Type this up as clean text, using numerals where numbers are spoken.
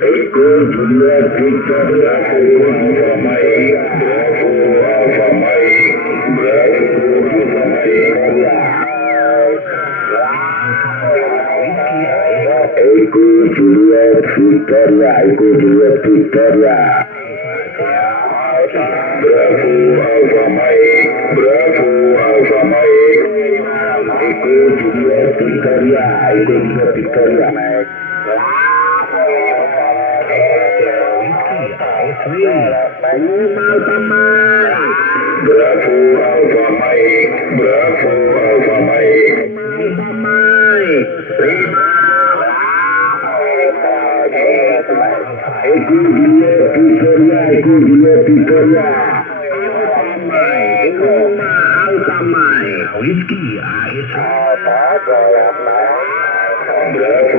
Eco Juliet Victoria Alpha Mike Bravo Alpha Mike Bravo Alpha Mike Eco Juliet Victoria Eco Juliet Victoria Bravo Alpha Mike Bravo Alpha Mike Eco Juliet Victoria Eco Juliet Victoria Alpha Mike Bravo Alpha Mike Bravo Alpha Mike Alpha Mike Eco Juliet Victoria Eco Juliet Victoria Alpha Mike Alpha Mike Whiskey Bravo